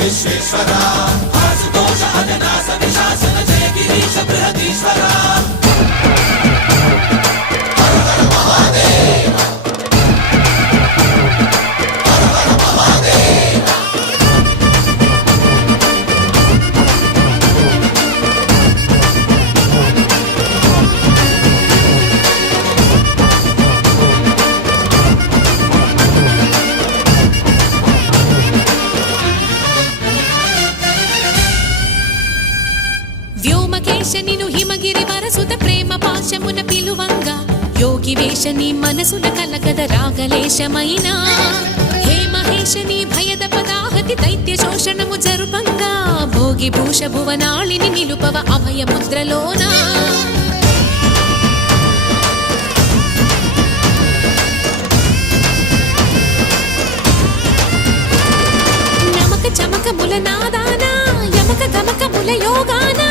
విశ్వేశ్వరా ఆశుతోష అజనాస విశాసన జయ గిరీశ బృహదీశ్వరా వ్యోమకేశనిను హిమగిరి వరసుత ప్రేమ పాశమున పిలువంగా యోగి వేషని మనసున కలకద రాగలేశమైనా హే మహేశని భయద పదాహతి దైత్య శోషణము జరుపంగా భోగి భూష భువనాళిని నిలుపవ అభయ ముద్రలోనా నమక చమక ముల నాదానా యమక గమక ముల యోగానా